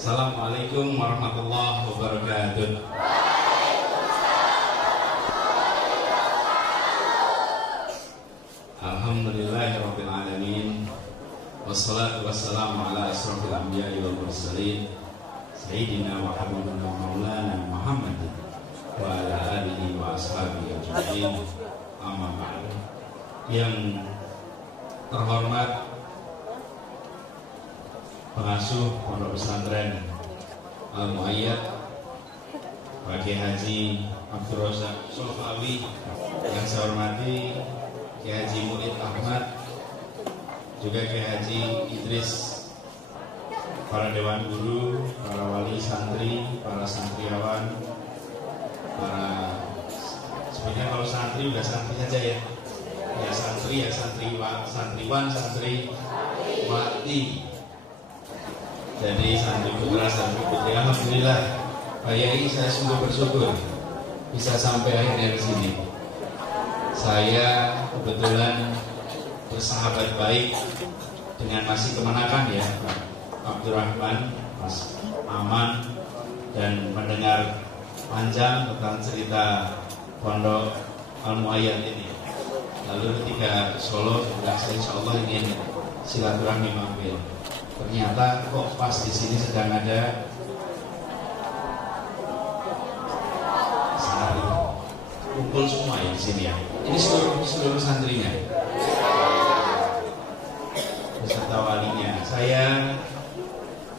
Assalamualaikum warahmatullahi wabarakatuh. Alhamdulillahirabbil alamin. Wassalatu wassalamu ala asrofil anbiya'i wal mursalin Sayyidina wa habibina maulana Muhammadin wa ala alihi wa ashabihi ajma'in. Amma ba'du. Yang terhormat pengasuh Pondok Pesantren Al-Muayyad Pak Kiai Haji Abdul Razak Solfawi, yang saya hormati Kiai Haji Mu'id Ahmad, juga Kiai Haji Idris, para dewan guru, para wali santri, para santriawan, para sebenarnya kalau santri udah santri saja ya, ya santri ya santriwan, santriwati. Jadi santri putra, santri putri, alhamdulillah Pak Yai, saya sungguh bersyukur bisa sampai akhirnya ke sini. Saya kebetulan bersahabat baik dengan masih kemenakan ya, Pak Abdurrahman, Mas Aman, dan mendengar panjang tentang cerita Pondok Al-Muayyad ini. Lalu ketika Solo, saya insya Allah ingin silaturahmi mampir. Ternyata kok pas di sini sedang ada santri kumpul semua ya di sini ya. Ini seluruh santrinya beserta walinya. Saya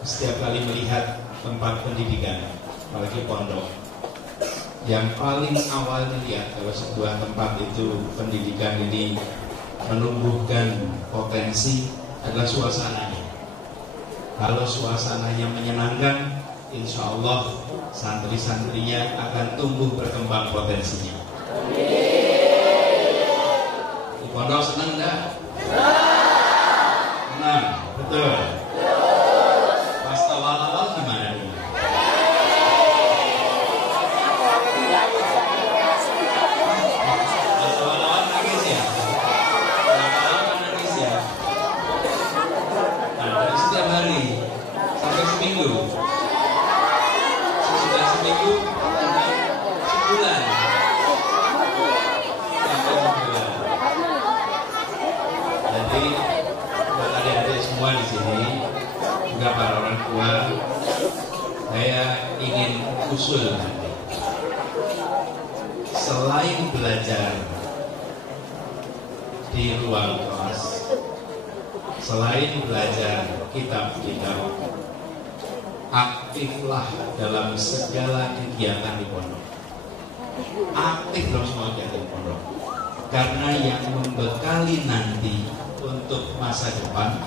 setiap kali melihat tempat pendidikan, apalagi pondok, yang paling awal dilihat kalau sebuah tempat itu pendidikan ini menumbuhkan potensi adalah suasananya. Kalau suasananya menyenangkan, insya Allah santri-santrinya akan tumbuh berkembang potensinya. Di pondok senang enggak? Senang, betul. Pas awal-awal gimana dulu? Pas awal-awal nangis ya? Awal-awal nangis ya? Nah, dari setiap hari sampai seminggu, sesudah seminggu sebulan sampai sebulan. Jadi buat adik-adik semua di sini, juga para orang tua, saya ingin usul selain belajar di ruang kelas, selain belajar kitab-kitab, aktiflah dalam segala kegiatan di pondok. Aktif dalam semua kegiatan di pondok. Karena yang membekali nanti untuk masa depan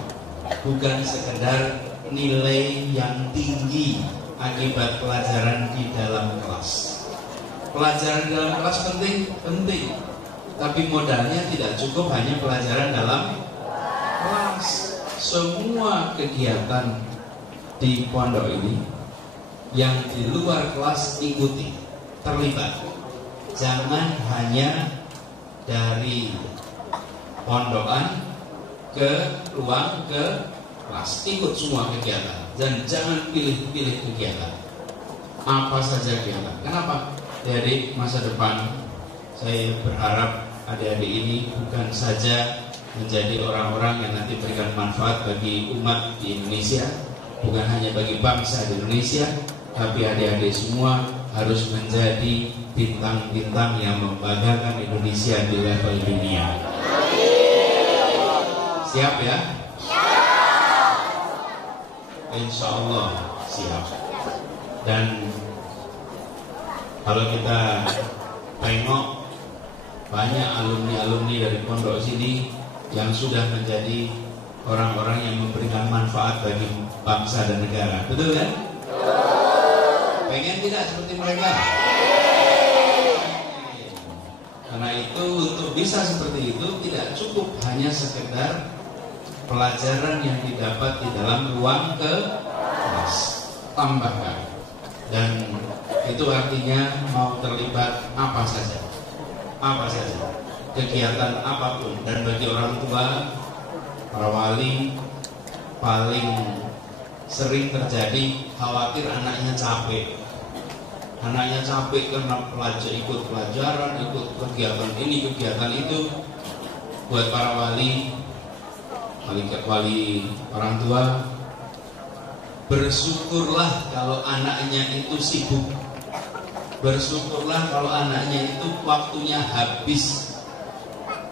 bukan sekedar nilai yang tinggi akibat pelajaran di dalam kelas. Pelajaran dalam kelas penting. Tapi modalnya tidak cukup hanya pelajaran dalam kelas. Semua kegiatan di pondok ini yang di luar kelas ikuti, terlibat. Jangan hanya dari pondokan ke ruang ke kelas, ikut semua kegiatan dan jangan pilih-pilih kegiatan. Apa saja kegiatan. Kenapa? Jadi masa depan saya berharap adik-adik ini bukan saja menjadi orang-orang yang nanti berikan manfaat bagi umat di Indonesia, bukan hanya bagi bangsa di Indonesia, tapi adik-adik semua harus menjadi bintang-bintang yang membanggakan Indonesia di level dunia. Siap ya? Insya Allah siap. Dan kalau kita tengok banyak alumni-alumni dari pondok sini yang sudah menjadi orang-orang yang memberikan manfaat bagi bangsa dan negara, betul kan? Pengen tidak seperti mereka? Karena itu untuk bisa seperti itu tidak cukup hanya sekedar pelajaran yang didapat di dalam ruang kelas, tambahkan. Dan itu artinya mau terlibat apa saja, kegiatan apapun. Dan bagi orang tua, para wali, paling sering terjadi khawatir anaknya capek. Anaknya capek karena ikut pelajaran, ikut kegiatan ini, kegiatan itu. Buat para wali orang tua, bersyukurlah kalau anaknya itu sibuk. Bersyukurlah kalau anaknya itu waktunya habis.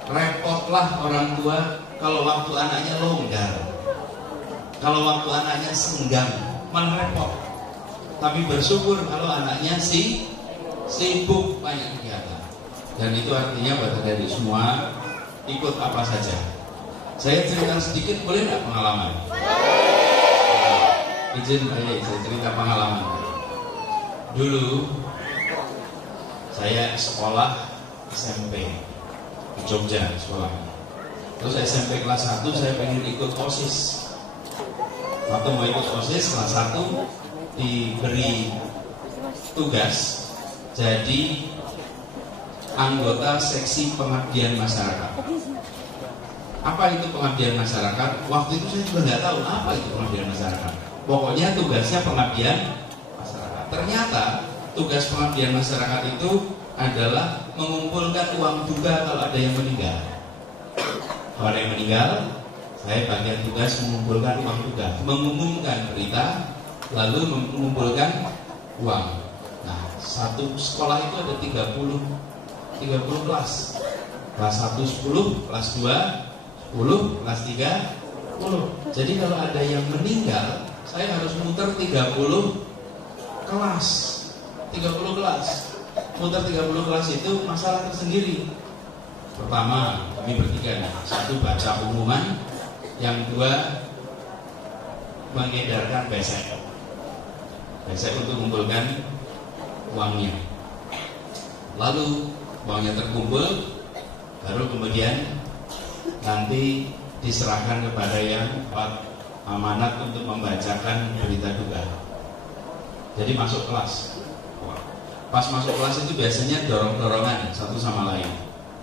Repotlah orang tua kalau waktu anaknya longgar. Kalau waktu anaknya senggang, malah repot. Tapi bersyukur kalau anaknya sibuk banyak kegiatan. Dan itu artinya buat adik semua, ikut apa saja. Saya cerita sedikit, boleh nggak pengalaman? Izin saya cerita pengalaman. Dulu saya sekolah SMP di Jogja sekolahnya. Terus SMP kelas 1 saya pengen ikut OSIS. Waktu mau ikut OSIS kelas 1 diberi tugas jadi anggota seksi pengabdian masyarakat. Apa itu pengabdian masyarakat? Waktu itu saya juga nggak tahu apa itu pengabdian masyarakat. Pokoknya tugasnya pengabdian masyarakat. Ternyata tugas pengabdian masyarakat itu adalah mengumpulkan uang duka kalau ada yang meninggal. Kalau ada yang meninggal, saya bagian tugas mengumpulkan uang duka, mengumumkan berita, lalu mengumpulkan uang. Nah, satu sekolah itu ada 30 kelas. Kelas 1 10, kelas 2 10, kelas 3 10. Jadi kalau ada yang meninggal, saya harus muter 30 kelas. 30 kelas. Muter 30 kelas itu masalah tersendiri. Pertama, kami bertiga. Satu, baca pengumuman. Yang dua, mengedarkan besek untuk mengumpulkan uangnya. Lalu uangnya terkumpul, baru kemudian nanti diserahkan kepada yang amanat untuk membacakan berita duka. Jadi masuk kelas. Pas masuk kelas itu biasanya dorong-dorongan satu sama lain.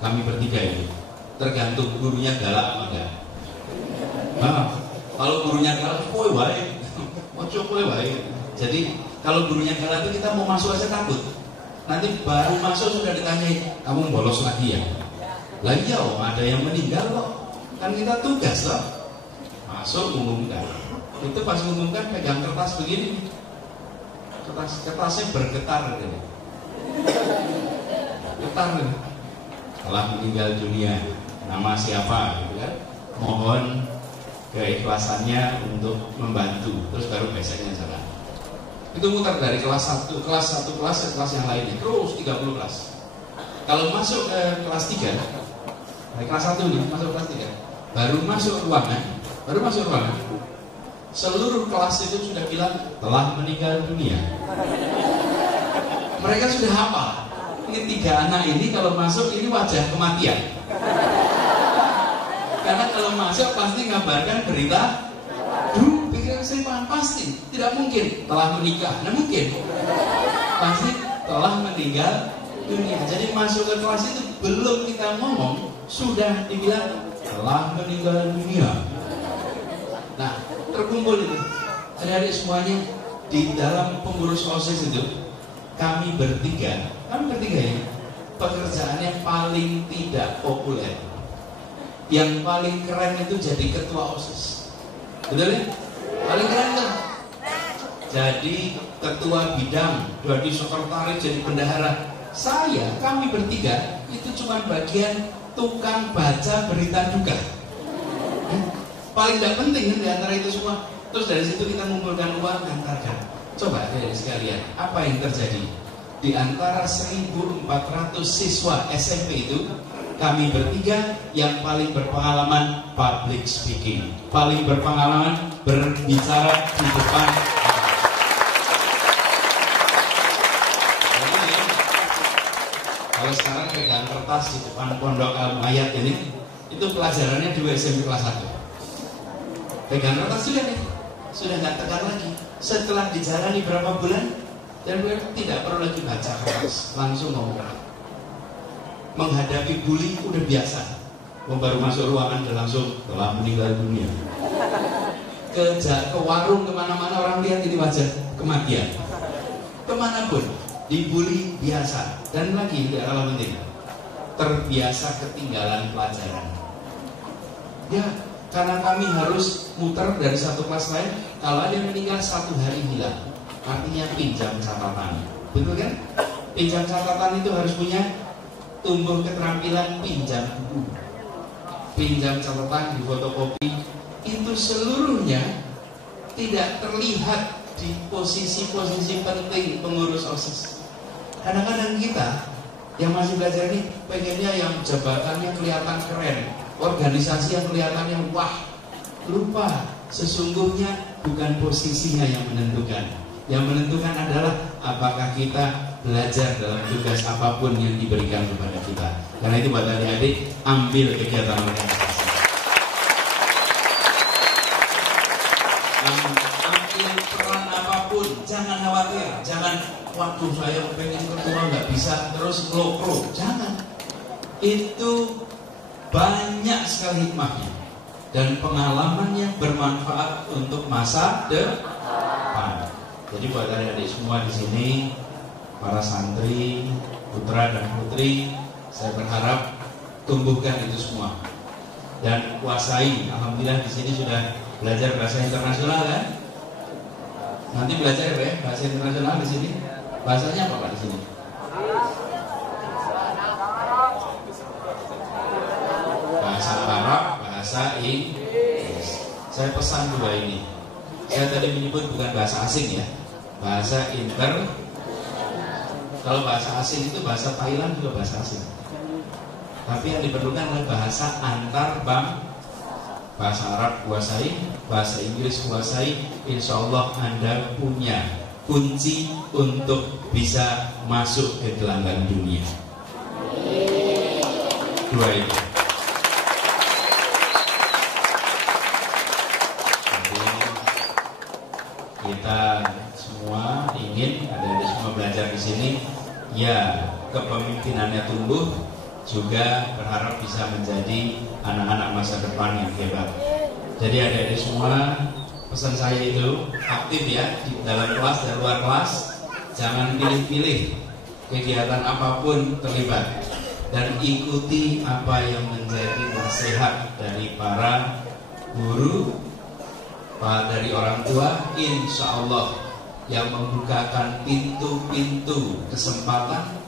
Kami bertiga ini, tergantung gurunya galak apa enggak. Nah, kalau gurunya galak, woi baik, woi baik. Jadi kalau gurunya galak itu kita mau masuk aja takut. Nanti baru masuk sudah ditanya, kamu bolos lagi ya? Lagi ya, ada yang meninggal kok. Kan kita tugas loh. Masuk umumkan. Itu pas umumkan pegang kertas begini. Kertasnya bergetar gitu. Getar gitu. Telah meninggal dunia. Nama siapa gitu kan? Mohon keikhlasannya untuk membantu. Terus baru besoknya jalan. Itu muter dari kelas 1 ke kelas yang lainnya, terus 30 kelas. Kalau masuk ke kelas 3, dari kelas 1 nih, masuk kelas 3, baru masuk ruangan, seluruh kelas itu sudah bilang telah meninggal dunia. Mereka sudah hafal. Ini 3 anak ini kalau masuk ini wajah kematian. Karena kalau masuk pasti ngabarkan berita. Pikiran saya pasti tidak mungkin telah menikah, tidak mungkin. Pasti telah meninggal dunia. Jadi masuk ke kelas itu belum kita ngomong sudah dibilang telah meninggal dunia. Nah, terkumpul itu. Adik-adik semuanya di dalam pengurus OSIS itu kami bertiga ya, pekerjaannya paling tidak populer. Yang paling keren itu jadi ketua OSIS. Betul ya? Paling keren tuh. Jadi ketua bidang, jadi sekretaris, jadi bendahara. Kami bertiga itu cuma bagian tukang baca berita duka. Paling tidak penting di antara itu semua. Terus dari situ kita mengumpulkan uang, antarkan. Coba dari sekalian, apa yang terjadi? Di antara 1.400 siswa SMP itu, kami bertiga yang paling berpengalaman public speaking, paling berpengalaman berbicara di depan. Jadi, kalau sekarang pegang kertas di depan pondok Al-Mayat ini, itu pelajarannya di SMP kelas 1. Pegang kertas sudah nggak tekan lagi. Setelah dijalani berapa bulan, dan tidak perlu lagi baca kertas, langsung ngomong. Menghadapi bully udah biasa. Baru masuk ruangan dan langsung telah meninggal dunia. ke warung, kemana-mana orang lihat ini wajah kematian. Kemanapun, dibully biasa. Dan lagi tidak kalah penting, terbiasa ketinggalan pelajaran. Ya, karena kami harus muter dari satu kelas lain. Kalau ada yang meninggal 1 hari hilang, artinya pinjam catatan. Betul kan? Pinjam catatan itu harus punya tumbuh keterampilan pinjam buku, pinjam catatan, di fotokopi. Itu seluruhnya tidak terlihat di posisi-posisi penting pengurus OSIS. Kadang-kadang kita yang masih belajar ini pengennya yang jabatannya kelihatan keren, organisasi yang kelihatannya wah. Lupa, sesungguhnya bukan posisinya yang menentukan. Yang menentukan adalah apakah kita belajar dalam tugas apapun yang diberikan kepada kita. Karena itu buat adik-adik, ambil kegiatan organisasi. Ambil peran apapun, jangan khawatir, jangan waduh saya pengen ketua nggak bisa terus ngelokro, jangan. Itu banyak sekali hikmahnya dan pengalaman yang bermanfaat untuk masa depan. Jadi buat adik-adik semua di sini, para santri, putra dan putri, saya berharap tumbuhkan itu semua dan kuasai. Alhamdulillah di sini sudah belajar bahasa internasional kan? Nanti belajar ya bahasa internasional di sini. Bahasanya apa Pak di sini? Bahasa Arab, bahasa Inggris. Saya pesan 2 ini. Saya tadi menyebut bukan bahasa asing ya, bahasa inter. Kalau bahasa asing itu bahasa Thailand juga bahasa asing. Tapi yang diperlukan adalah bahasa antar bangsa. Bahasa Arab kuasai, bahasa Inggris kuasai. Insya Allah Anda punya kunci untuk bisa masuk ke gelanggang dunia. 2 itu. Kita semua ingin ada semua belajar di sini, ya kepemimpinannya tumbuh, juga berharap bisa menjadi anak-anak masa depan yang hebat. Jadi adik-adik semua, pesan saya itu aktif ya di dalam kelas dan luar kelas, jangan pilih-pilih kegiatan apapun terlibat dan ikuti apa yang menjadi nasihat dari para guru, dari orang tua. Insya Allah yang membukakan pintu-pintu kesempatan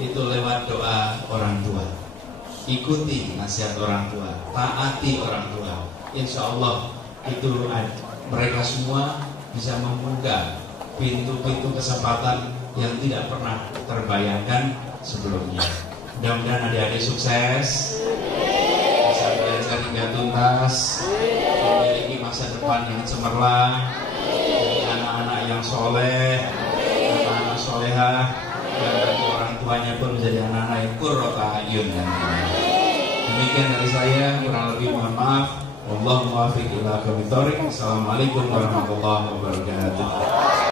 itu lewat doa orang tua. Ikuti nasihat orang tua, taati orang tua. Insya Allah itu mereka semua bisa membuka pintu-pintu kesempatan yang tidak pernah terbayangkan sebelumnya. Mudah-mudahan adik-adik sukses, bisa belajar hingga tuntas, memiliki masa depan yang cemerlang, anak-anak yang soleh, anak-anak solehah, dan orang tuanya pun menjadi anak-anak yang qurrata a'yun. Demikian dari saya, kurang lebih mohon maaf. Wallahu muwaffiq ila aqwamit thoriq. Assalamualaikum warahmatullahi wabarakatuh.